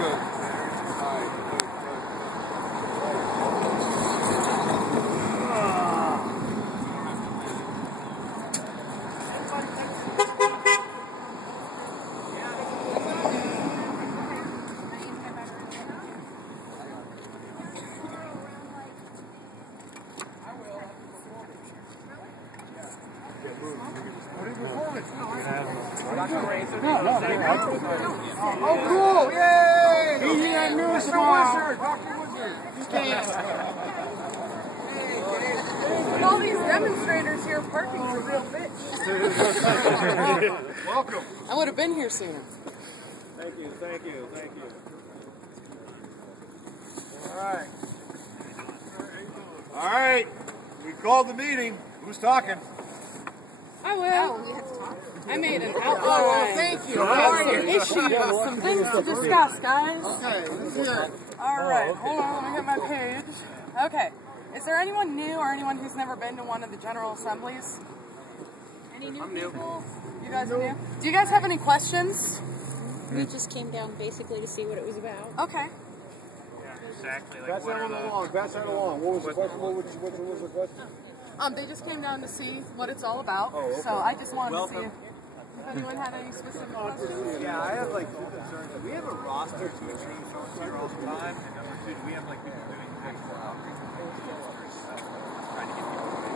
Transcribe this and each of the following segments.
good. All right, good, good. Oh, cool! Yay! He's that new Mr. Wizard! With all these demonstrators here, parking's a real bitch. Welcome. I would have been here sooner. Thank you, thank you, thank you. All right. All right. We called the meeting. Who's talking? I will. I made an outline. Thank you. We have some issues, some things to discuss, guys. Okay, let's hear it. All right, hold on, let me get my page. Okay, is there anyone new or anyone who's never been to one of the General Assemblies? Any new people? You guys are new? Do you guys have any questions? We just came down basically to see what it was about. Okay. Exactly. Like Pass that along. Pass that along. What was the question? What was the question? They just came down to see what it's all about. Oh, okay. So I just wanted to see if anyone had any specific questions. Yeah, I have like two concerns. We have a roster to train folks here all the time, and number two, we have like people doing technical outreach with trying to get people to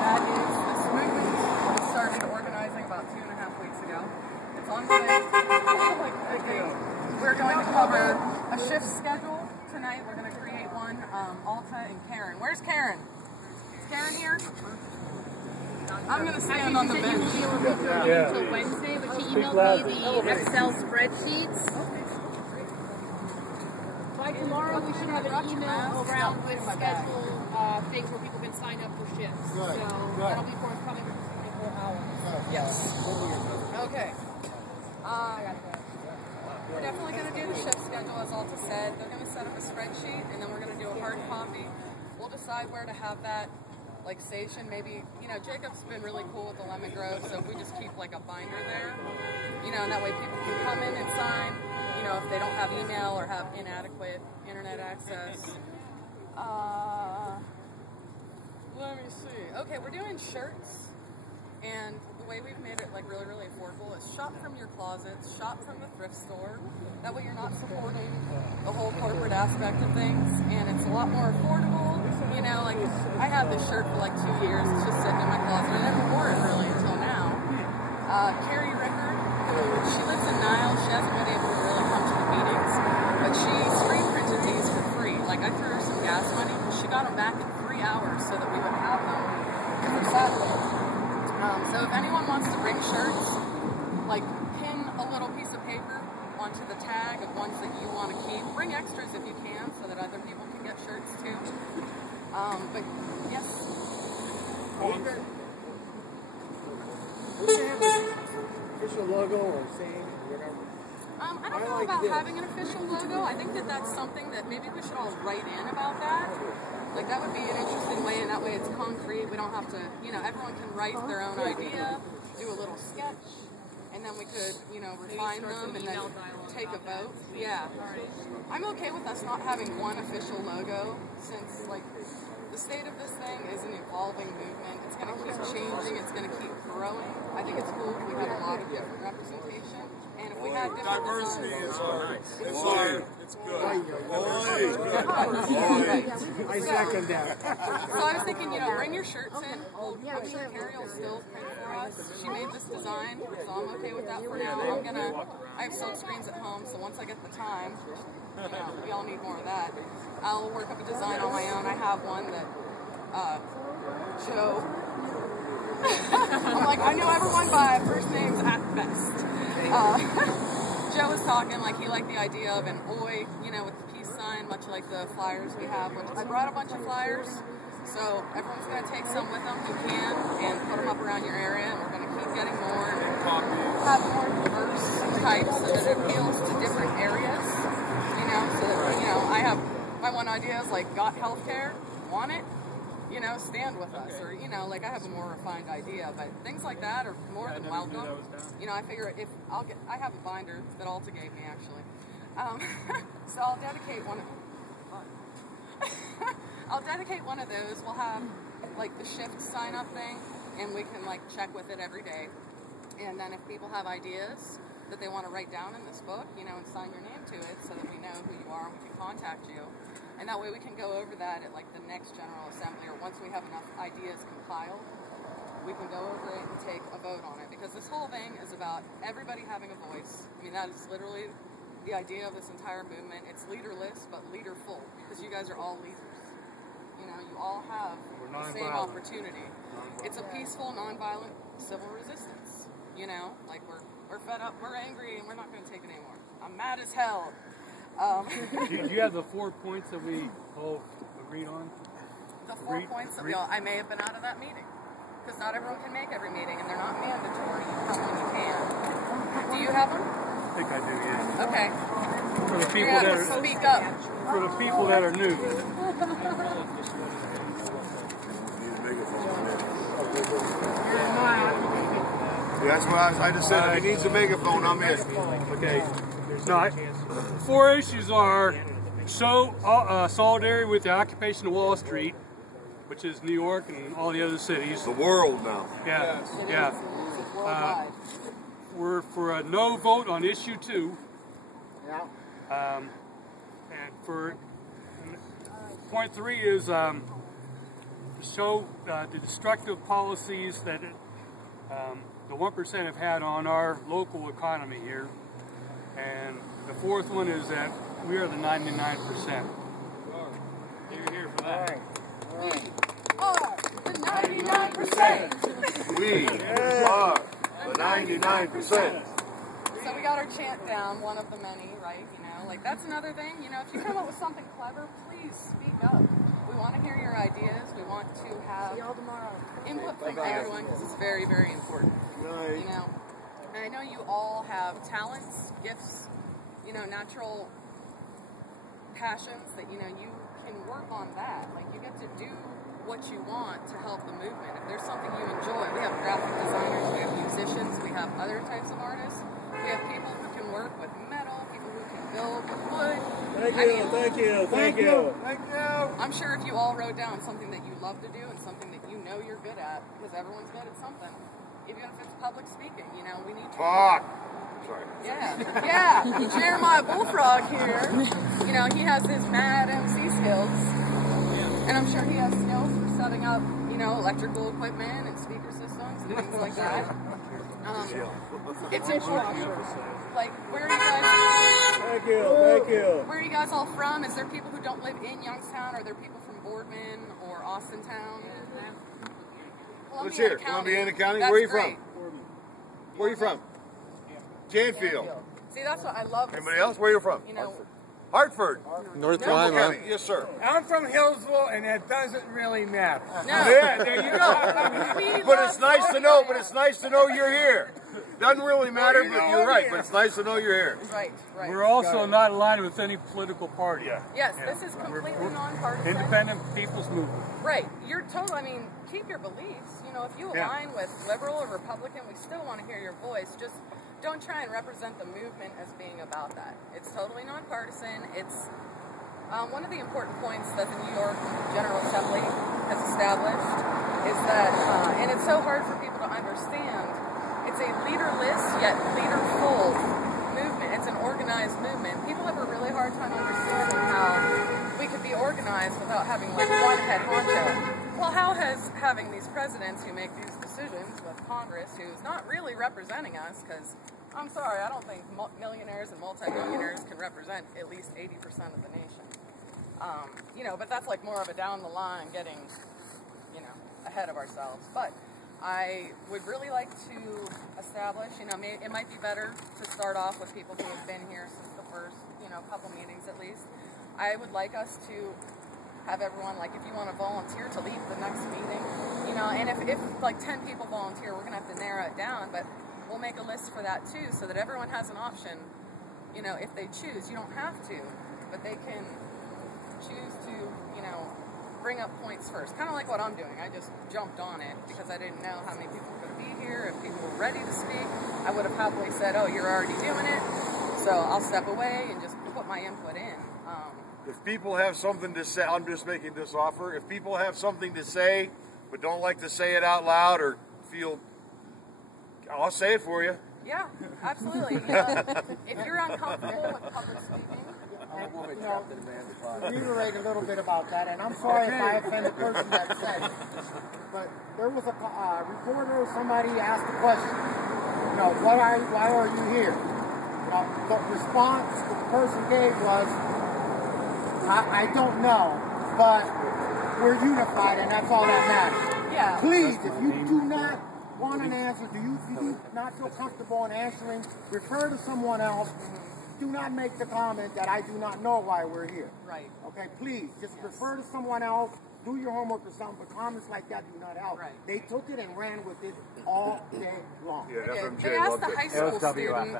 That is this movement we started organizing about 2.5 weeks ago. It's on the way. We're going to cover a shift schedule tonight. We're going to create one. Alta and Karen. Where's Karen? Is Karen here? I'm going to stand on the bench. Until Wednesday, but she emailed me the Excel spreadsheets. By tomorrow, we should have an email around with schedule things where people can sign up for shifts. So that'll be forthcoming for 24 hours. Yes. Okay. We're definitely going to do the shift schedule, as Alta said. They're going to set up a spreadsheet, and then we're going to do a hard copy. We'll decide where to have that, like, station. Maybe, you know, Jacob's been really cool with the Lemon Grove, so if we just keep, like, a binder there, you know, and that way people can come in and sign, you know, if they don't have email or have inadequate internet access. Let me see. Okay, we're doing shirts, and the way we've made it, like, really, really affordable is shop from your closets, shop from the thrift store. That way you're not supporting the whole corporate aspect of things, and it's a lot more affordable. You know, like, I had this shirt for like 2 years. It's just sitting in my closet. I never wore it really until now. Carrie Rickard, who, she lives in Niles. She hasn't been able to really come to the meetings, but she screen printed these for free. Like, I threw her some gas money, and she got them back in 3 hours so that we would have them for Saturday. So if anyone wants to bring shirts, like, pin a little piece of paper onto the tag of ones that you want to keep. Bring extras if you can so that other people can get shirts too. But yes. Official logo or saying whatever? I don't know about having an official logo. I think that that's something that maybe we should all write in about that. Like, that would be an interesting way, and that way it's concrete. We don't have to, you know, everyone can write their own idea, do a little sketch, and then we could, you know, refine them and then take a vote. Yeah. I'm okay with us not having one official logo since, like, the state of this thing is an evolving movement. It's going to keep changing. It's going to keep growing. I think it's cool if we have a lot of different representation. And if we have different Diversity designs, is nice. It's good. I second that. So I was thinking, you know, bring your shirts in. I'm sure Carrie will still print for us. She made this design, so I'm okay with that for now. I have silk screens at home, so once I get the time, you know, we all need more of that. I'll work up a design on my own. I have one that Joe. I'm like, I know everyone by first names at best. Joe was talking like he liked the idea of an oi, you know, with the peace sign, much like the flyers we have. Which I brought a bunch of flyers, so everyone's going to take some with them who can and put them up around your area, and we're going to keep getting more and have more diverse types so that it appeals to different areas, you know, so that, you know, I have, my one idea is like, got healthcare, want it? You know, stand with us, or, you know, like, I have a more refined idea, but things like that are more than welcome. You know, I figure if I have a binder that Alta gave me, actually, So I'll dedicate one of those. We'll have like the shift sign up thing, and we can like check with it every day. And then if people have ideas that they want to write down in this book, you know, and sign your name to it so that we know who you are and we can contact you. And that way we can go over that at like the next General Assembly, or once we have enough ideas compiled, we can go over it and take a vote on it. Because this whole thing is about everybody having a voice. I mean, that is literally the idea of this entire movement. It's leaderless, but leaderful, because you guys are all leaders. You know, you all have the same opportunity. It's a peaceful, nonviolent civil resistance. You know, like we're fed up, we're angry, and we're not going to take it anymore. I'm mad as hell. Do you have the 4 points that we all agreed on? The 4 points that we all, I may have been out of that meeting, because not everyone can make every meeting, and they're not mandatory. You come when you can. Do you have them? I think I do, yeah. Okay. For the people You're that going to are speak up. for the people that are new. That's what I just said. If he needs a megaphone, I'm in. Okay. No, 4 issues are show solidarity with the occupation of Wall Street, which is New York and all the other cities. The world now. Yeah, yeah. It's worldwide. We're for a no vote on issue 2. Yeah. And for point 3 is show the destructive policies that the 1% have had on our local economy here. And the 4th one is that we are the 99%. You're here for that. We are the 99%. We are the 99%. So we got our chant down, one of the many, right? You know, like that's another thing. You know, if you come up with something clever, please speak up. We want to hear your ideas. We want to have input from everyone, because it's very, very important. You know, and I know you all have talents, gifts, you know, natural passions that, you know, you can work on that. Like, you get to do what you want to help the movement. If there's something you enjoy, we have graphic designers, we have musicians, we have other types of artists. We have people who can work with metal, people who can build with wood. Thank you. I'm sure if you all wrote down something that you love to do and something that you know you're good at, because everyone's good at something, even if it's public speaking, you know, we need to Talk. Sorry. Yeah. Jeremiah Bullfrog here, you know, he has his mad MC skills, and I'm sure he has skills for setting up, you know, electrical equipment and speaker systems and things like that. It's important. Like, where are you guys? Thank you. Where are you guys all from? Is there people who don't live in Youngstown? Are there people from Boardman or Austintown? Let's hear it. Columbiana County. That's Where are you great. from? Where are you from? Canfield. See, that's what I love. Anybody else? Where are you from? You know, Hartford. North County. Carolina. Yes, sir. I'm from Hillsville, and it doesn't really matter. no. Yeah, there you go. But it's nice to know. But it's nice to know you're here. Doesn't really matter, but you're right. But it's nice to know you're here. Right. We're also not aligned with any political party. Yes, this is completely nonpartisan. Independent people's movement. Right. You're total. I mean, keep your beliefs. You know, if you align with liberal or Republican, we still want to hear your voice. Just don't try and represent the movement as being about that. It's totally nonpartisan. It's one of the important points that the New York General Assembly has established is that, and it's so hard for people to understand, it's a leaderless yet leaderful movement. It's an organized movement. People have a really hard time understanding how we could be organized without having like one head honcho. Well, how has having these presidents who make these decisions with Congress, who's not really representing us, because I'm sorry, I don't think millionaires and multimillionaires can represent at least 80% of the nation. You know, but that's like more of a down the line, getting, you know, ahead of ourselves. But I would really like to establish, you know, it might be better to start off with people who have been here since the first, you know, couple meetings at least. I would like us to have everyone, like, if you want to volunteer to lead the next meeting, you know, and if like 10 people volunteer, we're going to have to narrow it down, but we'll make a list for that too, so that everyone has an option, you know, if they choose. You don't have to, but they can choose to, you know, bring up points first. Kind of like what I'm doing. I just jumped on it because I didn't know how many people were going to be here. If people were ready to speak, I would have happily said, oh, you're already doing it, so I'll step away and just put my input in. If people have something to say, I'm just making this offer. If people have something to say, but don't like to say it out loud or feel, I'll say it for you. Yeah, absolutely. If you're uncomfortable with public speaking, reiterate a little bit about that, and I'm sorry if I offend the person that said it, but there was a reporter, somebody asked a question, why are you here? The response that the person gave was, I don't know, but we're unified, and that's all that matters. yeah. Please, if you do not want an answer, if you do not feel comfortable in answering, refer to someone else. Do not make the comment that I do not know why we're here. Right. Okay, please, just refer to someone else, do your homework or something, but comments like that do not help. Right. They took it and ran with it all day long. Yeah, They asked the high school student.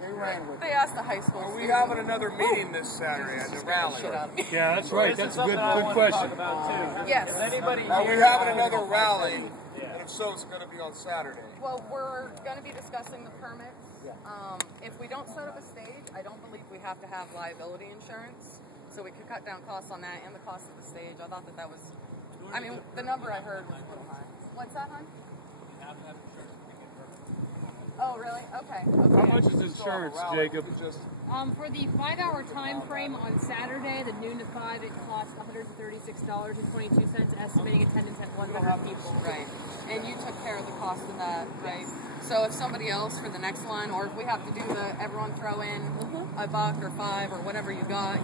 They ran with They it. asked the high school Are we student. having another meeting this Saturday at the rally? Yeah, that's right. That's a good question. Yes. Are we having another rally? And if so, it's going to be on Saturday. Well, we're going to be discussing the permits. If we don't set up a stage, I don't believe we have to have liability insurance. So we could cut down costs on that and the cost of the stage. I thought that was, I mean, the number I heard was a little high. What's that, hon? Oh, really? Okay. How much is insurance, Jacob? For the 5-hour time frame on Saturday, the noon to 5, it costs $136.22, estimating attendance at 100 people. Right. And you took care of the cost of that, right? So if somebody else for the next one, or if we have to do everyone throw in $1 or $5 or whatever you got,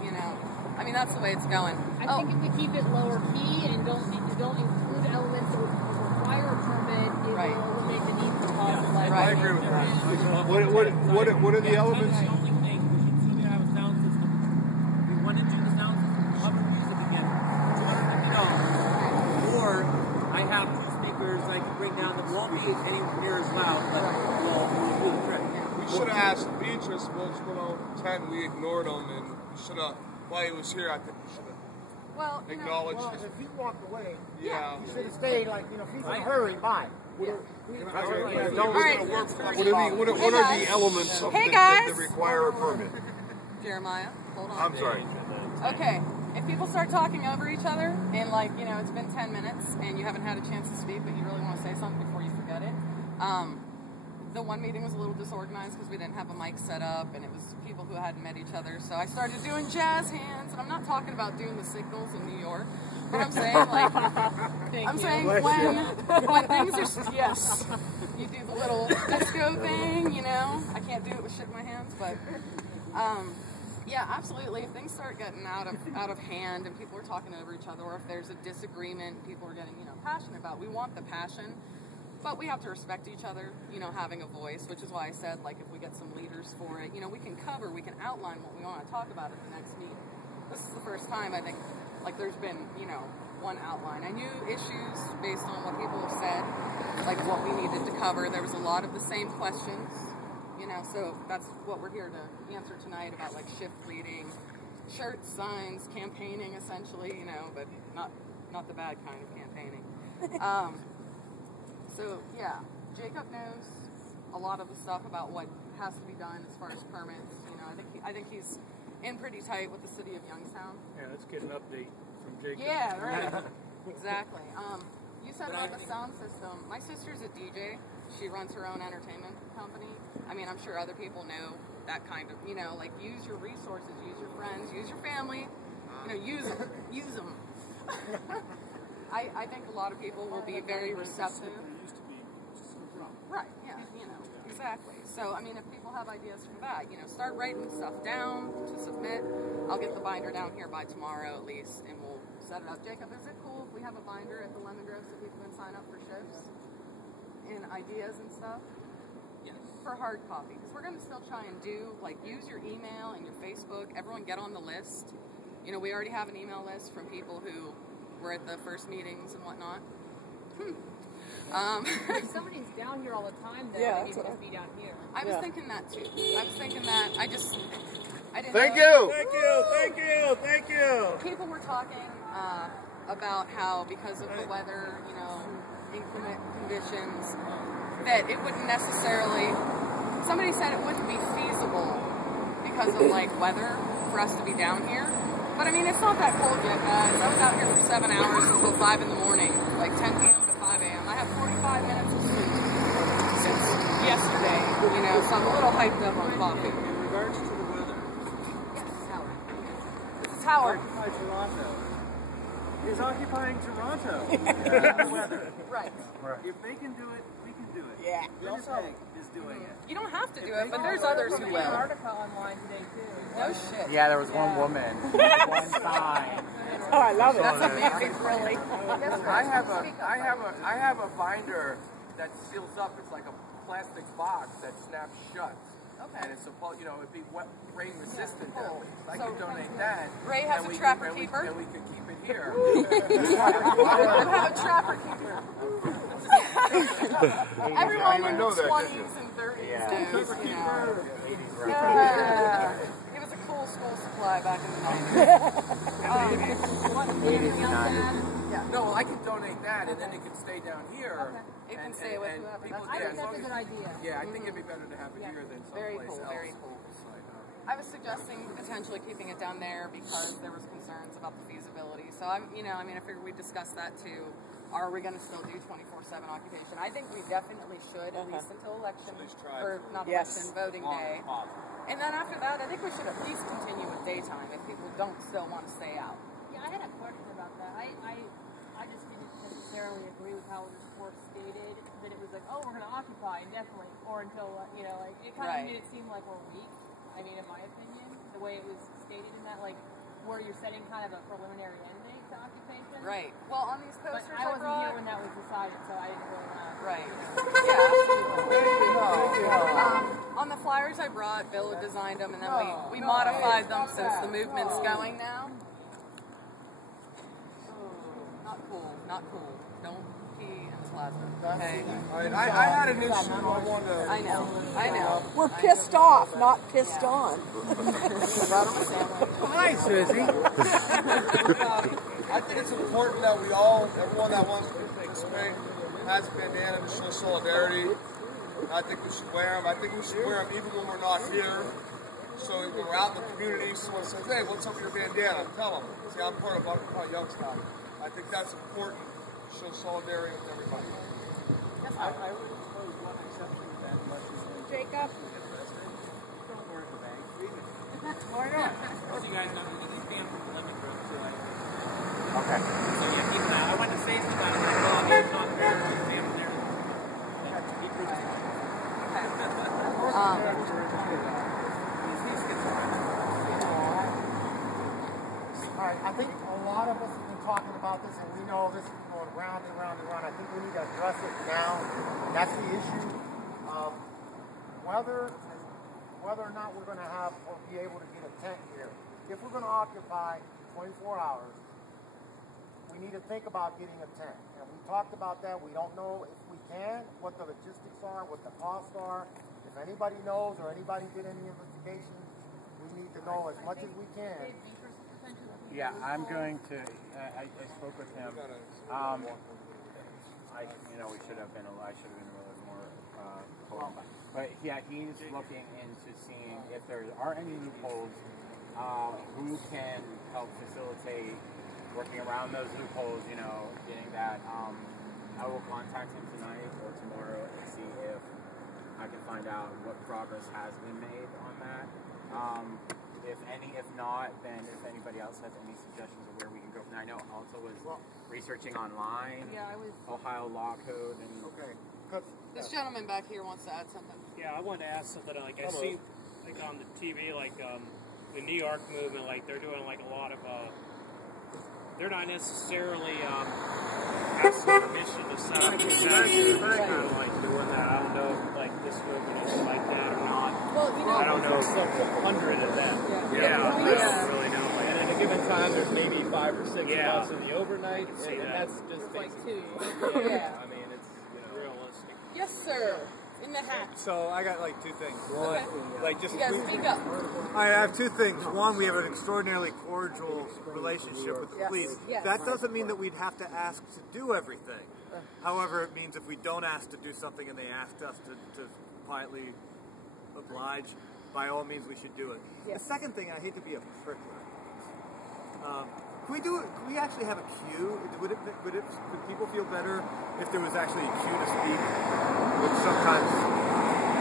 I mean, that's the way it's going. I think if we keep it lower key and don't include elements that would require a permit, it will eliminate the need for cost of life. I agree with that. What are the elements? The only thing, we have a sound system. We want to do the sound system, cover music again, $250. Or I have 2 speakers I can bring down that won't be anywhere near as loud, but will do the trick. We should have asked Beatrice what's going on with 10. We ignored him, and we should have, while he was here, I think we should have acknowledged Well, his. if he walked away, Yeah. you should have stayed, if he's in a hurry, bye. What are the elements of Hey, that guys. require a permit? Jeremiah, hold on. I'm sorry. Okay, if people start talking over each other and it's been 10 minutes and you haven't had a chance to speak but you really want to say something before you forget it, the one meeting was a little disorganized because we didn't have a mic set up and it was people who hadn't met each other, so I started doing jazz hands, and I'm not talking about doing the signals in New York, but I'm saying when things are, yes, you do the little disco thing, I can't do it with shit in my hands, but yeah, absolutely. If things start getting out of hand and people are talking over each other, or if there's a disagreement, people are getting passionate about. We want the passion, but we have to respect each other. Having a voice, which is why I said if we get some leaders for it, we can outline what we want to talk about at the next meeting. This is the first time I think there's been one outline. I knew issues based on what people have said, what we needed to cover. There was a lot of the same questions. So that's what we're here to answer tonight about shift leading, shirts, signs, campaigning essentially, but not the bad kind of campaigning. So yeah, Jacob knows a lot of the stuff about what has to be done as far as permits. I think he's in pretty tight with the city of Youngstown. Yeah, let's get an update from Jacob. Yeah, right. Exactly. You said about the sound system. My sister's a DJ. She runs her own entertainment company. I mean, I'm sure other people know that kind of, use your resources, use your friends, use your family, use them. I think a lot of people will be very receptive. Right, yeah, exactly. So, I mean, if people have ideas from that, start writing stuff down to submit. I'll get the binder down here by tomorrow at least, and we'll set it up. Jacob, is it cool if we have a binder at the Lemon Grove so people can sign up for shifts and ideas and stuff? Yes. For hard copy, because we're going to still try and do, use your email and your Facebook. Everyone get on the list. We already have an email list from people who were at the first meetings and whatnot. Somebody's down here all the time, though. Yeah, they need to be down here. I was thinking that too. I was thinking that. I didn't Thank know. you. Thank you. People were talking about how because of the weather, inclement conditions, that it wouldn't necessarily. Somebody said it wouldn't be feasible because of like weather for us to be down here. But I mean, it's not that cold yet, guys. I was out here for 7 hours until 5 in the morning, like 10 p.m. to 5 a.m. I have 45 minutes of sleep since yesterday, you know, so I'm a little hyped up on coffee. In regards to the weather, Yes, Howard. This is Howard. Occupy Toronto is occupying Toronto. The weather. Right. If they can do it, we can do it. Yeah. Winnipeg is doing it. You don't have to do it, but there's others who will. article online today too. No shit. Yeah, there was one woman, one sign. Oh, I love it. That's amazing, really. I have a binder that seals up. It's like a plastic box that snaps shut. Okay. And it's supposed, you know, it'd be rain resistant. Cool. I could donate that. Ray has and a we trapper could- and we- keeper. And we could keep it here. I have a trapper keeper. Everyone in the 20s and 30s knows, you know. Yeah. It was a cool school supply back in the 90s. No, I can donate that, and then it can stay down here. It can stay with whoever. People, I yeah, think that's a good idea. Yeah, I think it'd be better to have it here than Very someplace cool, else. very cool. I was suggesting potentially keeping it down there because there was concerns about the feasibility. So I'm, you know, I mean, I figured we'd discuss that too. Are we going to still do 24/7 occupation? I think we definitely should, at least until election, or not election, voting day. And then after that, I think we should at least continue with daytime if people don't still want to stay out. Yeah, I had a question about that. I just didn't necessarily agree with how it was stated, that it was like, oh, we're going to occupy indefinitely, or until, you know, like, it kind of made it seem like we're weak. I mean, in my opinion, the way it was stated in that, like, where you're setting kind of a preliminary end date to occupation. Right. Well, on these But posters I wasn't brought, here when that was decided, so I didn't really want to. Right. Yeah. On the flyers I brought, Bill had designed them, and then we modified them since the movement's going now. Not cool. Not cool. Don't pee in the plaza. Okay. I had an issue. I know. I know. We're pissed off, not pissed on. Hi, Susie. I think it's important that we all, everyone that wants to participate, has a bandana to show solidarity. I think we should wear them. I think we should wear them even when we're not here. So when we're out in the community, someone says, hey, what's up with your bandana? Tell them. See, I'm part of Youngstown. I think that's important to show solidarity with everybody. I would impose one exception to that, unless you want to Jacob? don't wear the bag. Why not? So you guys know that these came from Lemon Grove, so Okay. so yeah, keep that. I went to face the guy and I saw it's not fair to stand there. Alright, I think a lot of us have been talking about this, and we know this is going round and round and round. I think we need to address it now. That's the issue of whether or not we're going to have or be able to get a tent here. If we're going to occupy 24 hours, we need to think about getting a tent. And we talked about that. We don't know if we can, what the logistics are, what the costs are. If anybody knows or anybody did any investigation, we need to know as much as we can. Yeah, I'm going to. I spoke with him. We should have been. I should have been a little more told. But yeah, he's looking into seeing if there are any loopholes. Who can help facilitate working around those loopholes? You know, getting that. I will contact him tonight or tomorrow and see if I can find out what progress has been made on that. If not, then if anybody else has any suggestions of where we can go from there. I know also was researching online, Ohio law code, and This gentleman back here wants to add something. Yeah, I wanted to ask something. Like I see, like on the TV, like the New York movement, like they're doing like a lot of. They're not necessarily asking permission to set up events. They're kind of like doing that. I don't know if like this movement is like that or not. Well, you know, I don't know. 100 of them. Yeah, I don't really know. And at a given time, there's maybe 5 or 6 of us in the overnight, and that's just like basic. 2. Yeah. I mean, it's Realistic. Yes, sir. In the hat. So I got like 2 things. One, like just You guys speak up. I have 2 things. One, we have an extraordinarily cordial relationship with the police. Yes. That doesn't mean that we'd have to ask to do everything. However, it means if we don't ask to do something and they ask us to quietly oblige, by all means we should do it. Yes. The second thing, I hate to be a prickler. Can we actually have a queue? Would people feel better if there was actually a queue to speak? Which sometimes.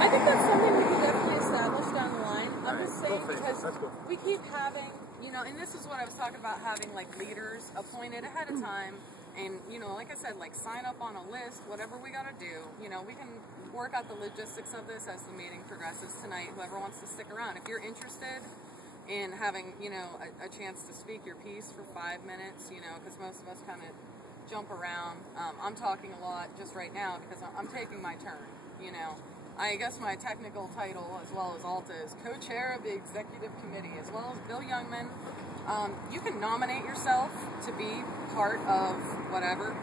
I think that's something we can definitely establish down the line. I'm just saying cool. because That's cool. we keep having, and this is what I was talking about, having like leaders appointed ahead of time. And, like I said, like sign up on a list, whatever we got to do. We can work out the logistics of this as the meeting progresses tonight. Whoever wants to stick around. If you're interested in having, a chance to speak your piece for 5 minutes, because most of us kind of jump around. I'm talking a lot just right now because I'm taking my turn, I guess my technical title, as well as Alta, is co-chair of the executive committee, as well as Bill Youngman. You can nominate yourself to be part of whatever.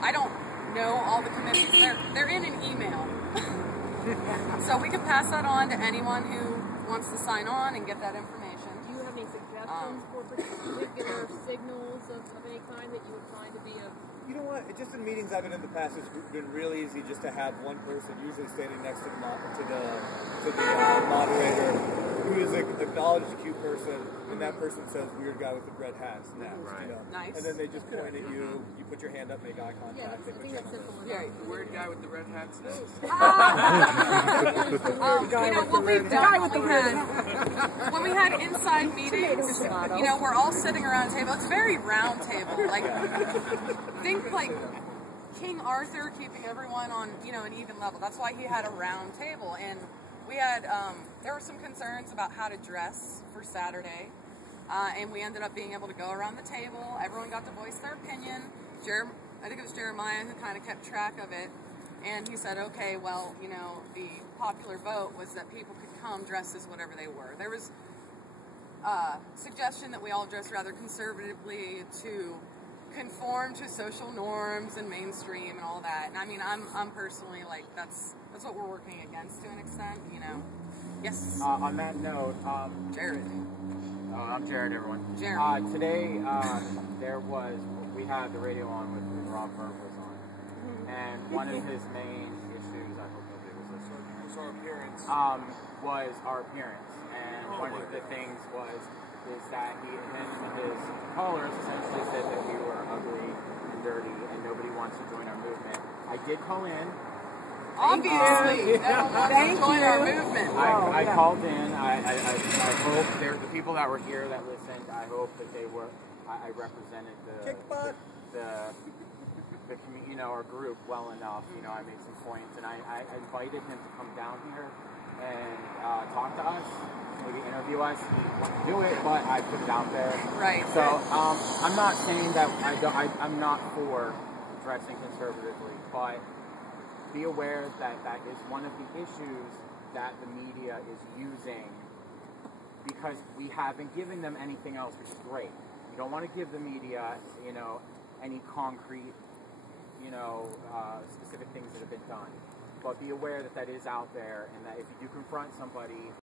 I don't know all the committees. They're in an email. So we can pass that on to anyone who wants to sign on and get that information. Do you have any suggestions for particular signals of any kind that you would find to be a... You know what? Just in meetings I've been in the past, it's been really easy just to have one person, usually standing next to the moderator, who is an acknowledged Q person, and that person says "weird guy with the red hat" next. Right. Nice. And then they just point at you. You put your hand up, make eye contact. They put your hand up. Yeah. Weird guy with the red hat's next. When we had inside meetings, we're all sitting around a table. It's very round table. Like, think like King Arthur keeping everyone on, an even level. That's why he had a round table. And we had, there were some concerns about how to dress for Saturday. And we ended up being able to go around the table. Everyone got to voice their opinion. I think it was Jeremiah who kind of kept track of it. And he said, okay, well, the popular vote was that people could come dressed as whatever they were. There was a suggestion that we all dress rather conservatively to conform to social norms and mainstream and all that. And I mean, I'm personally like, that's what we're working against to an extent, Yes? On that note, Jared. I'm Jared, everyone. Jared. Today, we had the radio on with Rob Herb was on. And one of his main issues, I hope nobody was listening, Was our appearance. Was our appearance. And one of the things is that him and his callers essentially said that we were ugly and dirty and nobody wants to join our movement. I did call in. Obviously, everyone wants to join our movement. I called in. I hope the people that were here that listened, I hope that they were, I represented our group well enough. I made some points, and I invited him to come down here and talk to us, maybe interview us. He wanted to do it, but I put it out there. Right. So I'm not saying that I'm not for dressing conservatively, but be aware that that is one of the issues that the media is using, because we haven't given them anything else, which is great. You don't want to give the media, any concrete, specific things that have been done. But be aware that that is out there, and that if you do confront somebody